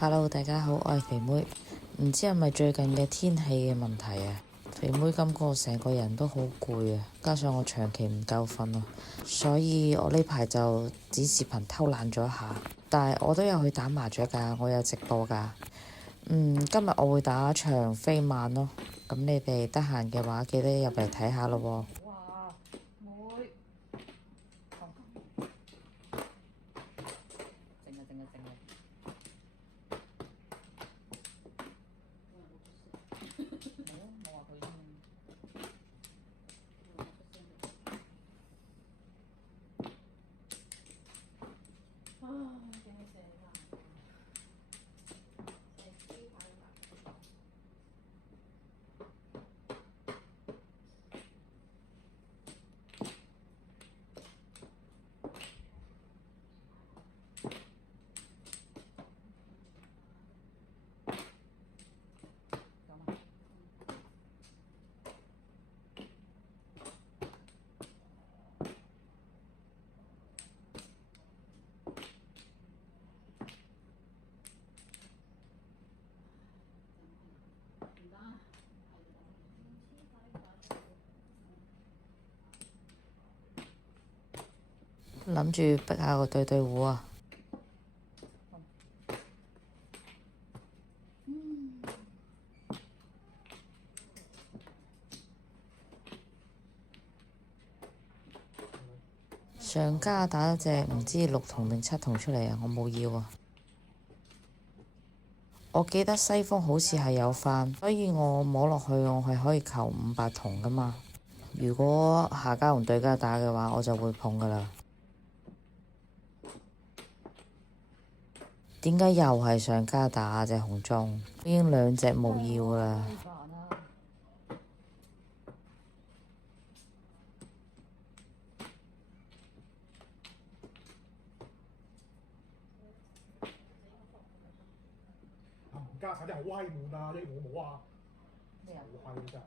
Hello，大家好，我係肥妹。唔知係咪最近嘅天氣嘅問題啊？肥妹感覺成個人都好攰啊，加上我長期唔夠瞓啊，所以我呢排就剪視頻偷懶咗一下。但係我都有去打麻雀㗎，我有直播㗎。今日我會打場飛曼咯。咁你哋得閒嘅話，記得入嚟睇下咯喎。哇！妹，靜啊！冇話佢諗住逼下個對糊啊！上家打咗隻唔知6筒定7筒出嚟啊！我冇要啊！我記得西風好似係有翻，所以我摸落去我係可以求500筒噶嘛。如果下家同對家打嘅話，我就會碰噶啦。點解又係上家打隻紅中？已經2隻冇要啦。冚家產真係好威悶啊！你我冇啊，咩啊？好閪真係，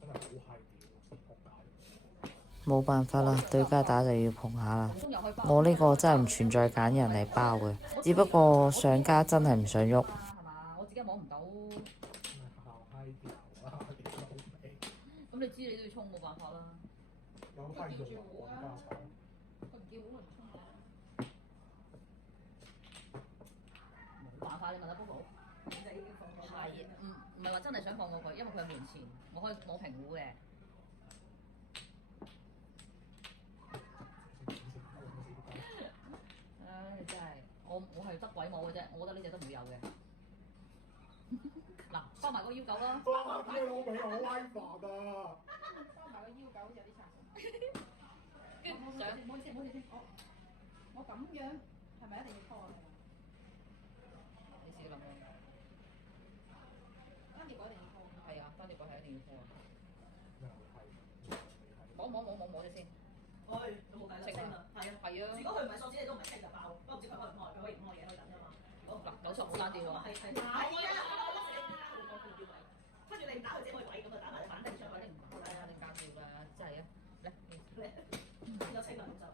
真係好閪屌，仆街！冇辦法啦，對家打就要碰下啦。我呢個真係唔存在揀人嚟包嘅，只不過上家真係唔想喐。係嘛？我自己摸唔到。校閪屌啊！你老味，咁你知你都要沖，冇辦法啦。有閪用啊！冚家產。佢唔叫好人沖啊！冇辦法，你問下 Bobo。係，唔係話真係想放過佢，因為佢喺門前，我可以摸平壺嘅。唉，真係，我係得鬼摸嘅啫，我覺得呢隻都唔會有嘅。嗱，包埋個腰狗啦。哇！你老味好閪煩啊！包埋個腰狗好似有啲殘。跟住上，唔好意思，我咁樣係咪一定要拖啊？你自己諗啦。單碟嗰一定要拖。係啊，單碟鬼係一定要拖啊。真係好閪。摸隻先。佢冇計啦，升啦，係啊，係啊。如果佢唔係索子，你都唔係傾就爆，不過唔知佢開唔開，佢可以唔開嘢，可以等啫嘛。嗱，90好單調喎。係跟住你唔打佢自己可以位咁啊，打埋你反定上去。你唔好啦，你間調啦，真係啊，嚟，有清啦咁就。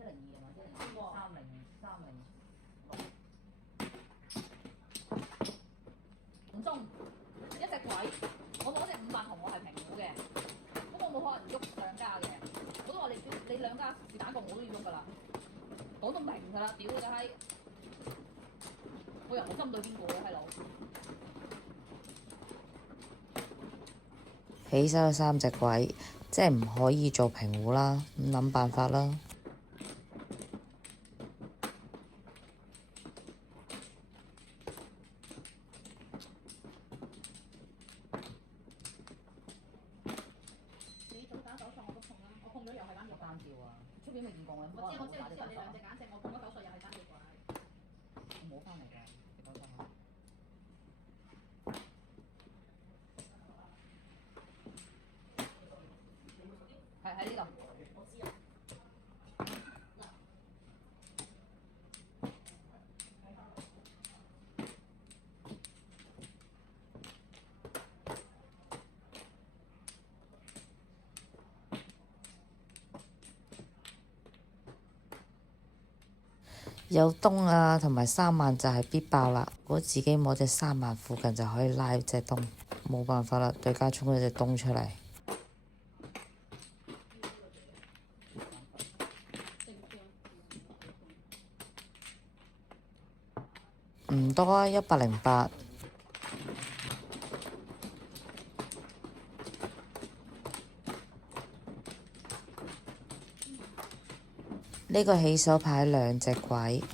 102係嘛？10306。唔中，一隻鬼，我攞隻500筒，我係平估嘅，咁我冇可能喐上家嘅，我都話你兩家是打過我都要喐㗎啦，講到明㗎啦，屌你個閪！我又冇針對邊個嘅閪佬。起手有3隻鬼，即係唔可以做平壺啦，咁諗辦法啦。你早打手術我都碰啦，我碰咗又係單碟單調啊！出邊未見過嘅，我知之後你2隻揀隻，我碰咗手術又係單碟鬼。我摸翻嚟㗎，你講真。係喺呢度。我知啊。有冬啊，同埋三萬就係必爆啦。如果自己摸隻三萬附近就可以拉隻冬，冇辦法啦，對家衝咗隻冬出嚟。唔多啊，108。呢個起手牌2隻鬼。呢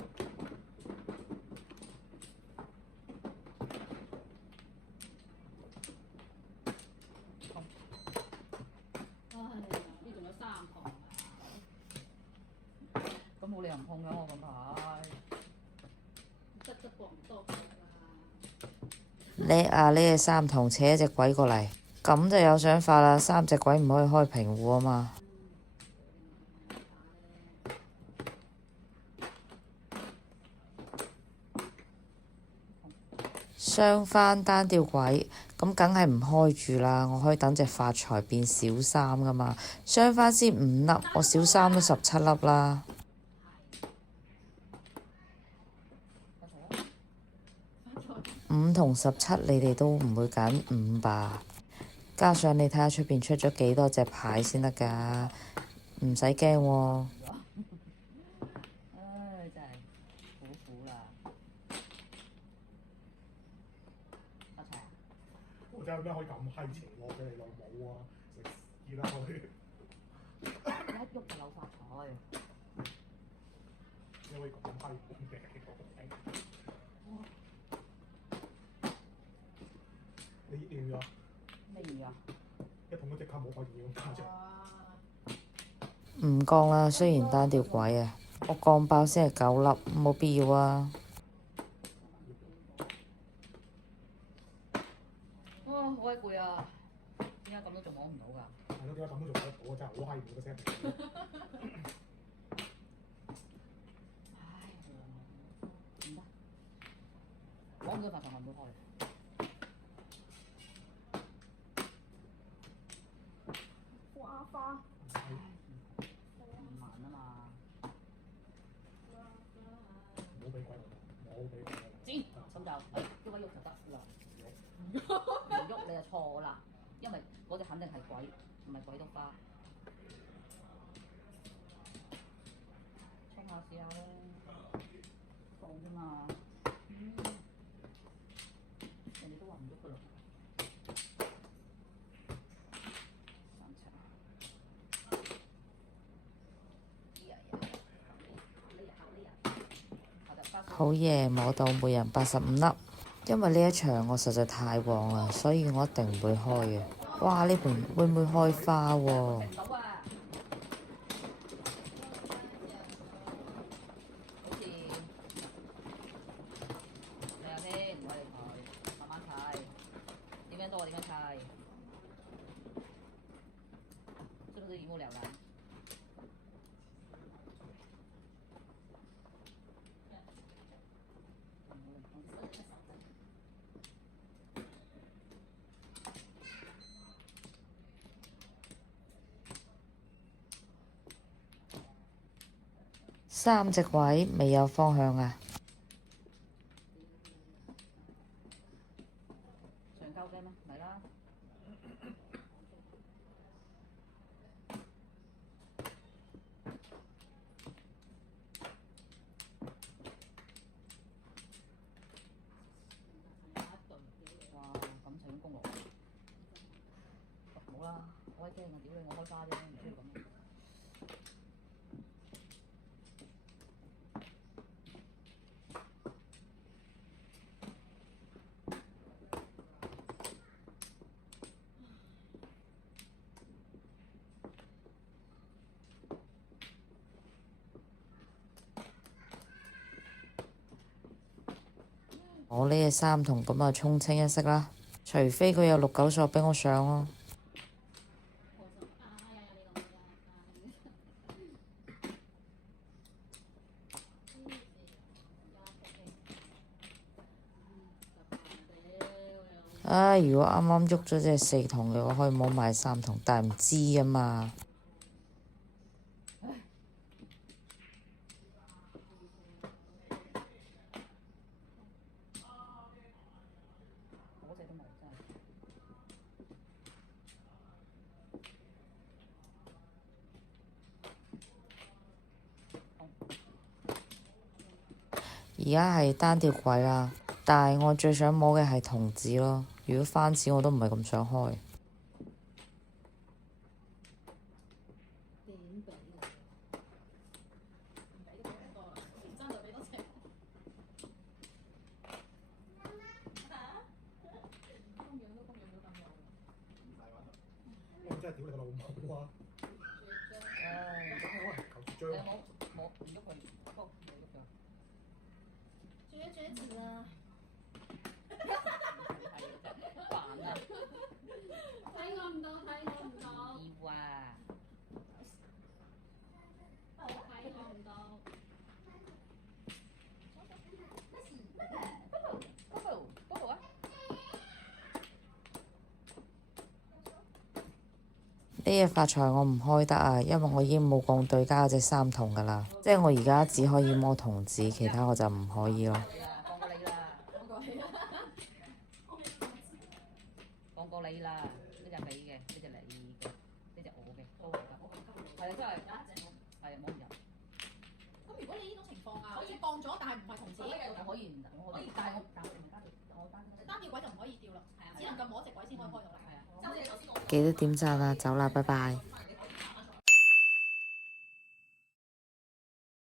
仲有3堂，咁冇理由唔碰嘅我咁牌，得過唔多叻啊！呢隻3筒扯一隻鬼過嚟，咁就有想法啦。3隻鬼唔可以開平戶啊嘛。雙翻單吊鬼，咁梗係唔開住啦。我可以等隻發財變小3噶嘛。雙翻先5粒，我小3都17粒啦。5同17，你哋都唔會揀5吧？加上你睇下出邊出咗幾多隻牌先得㗎，唔使驚喎。唉，真係好苦啦！發財啊！我真係咩可以咁閪邪惡嘅你老母啊！食屎啦佢！一喐就有發財。你可以咁閪本嘅，你要啊？咩嘢啊？一桶都即刻冇可以咁家長。唔降啦，雖然單吊鬼啊，我降爆先係9粒，冇必要啊。好鬼攰啊！點解咁都仲摸唔到㗎？係咯，點解咁都做得到啊？真係好閪攰嘅聲。唉，唔得，攞唔到發財我唔會開。花5萬啊嘛，唔好俾鬼我，唔好俾鬼我。咁就叫佢喐就得啦。唔喐你就錯啦，因為嗰隻肯定係鬼，唔係鬼都花。衝下試下啦，放啫嘛。人哋都話唔喐㗎啦。好嘢，摸到每人85粒。因為呢一場我實在太旺啦，所以我一定唔會開嘅。哇！呢盤會唔會開花喎？食到啊！好似睇下先，唔可以理佢，慢慢睇。點樣多點樣猜？是不是一目了然？3隻鬼未有方向啊！上交雞咩？嚟啦！哇！咁就已經攻落。冇啦，我鬼驚啊！屌你，我開花啫，唔需要咁。我呢隻3筒咁啊，沖清一色啦，除非佢有6、9索俾我上咯。唉，如果啱啱喐咗隻4筒嘅話，可以摸埋3筒，但係唔知啊嘛。而家係單條軌啦，但係我最想摸嘅係童子咯。如果番子我都唔係咁想開。我真係屌你個老母啊！求絕張。冇唔喐佢，不過冇喐佢。絕子啦！煩啊！睇我唔到，睇我唔到。要啊！睇我唔到。Bubble 啊！呢隻發財我唔開得啊，因為我已經冇共對家嗰隻三筒噶啦，即係我而家只可以摸童子，其他我就唔可以咯。放過你啦！放過你啦！呢隻你嘅，呢隻你嘅，呢隻我嘅，都係㗎。係啊，真係係啊，冇唔入。咁如果你呢種情況啊，好似放咗但係唔係童子，我可以唔，我可以，但係我唔係單條軌就唔可以掉啦，只能夠摸隻軌先可以開到啦。係啊。記得點讚啊，走啦，拜拜。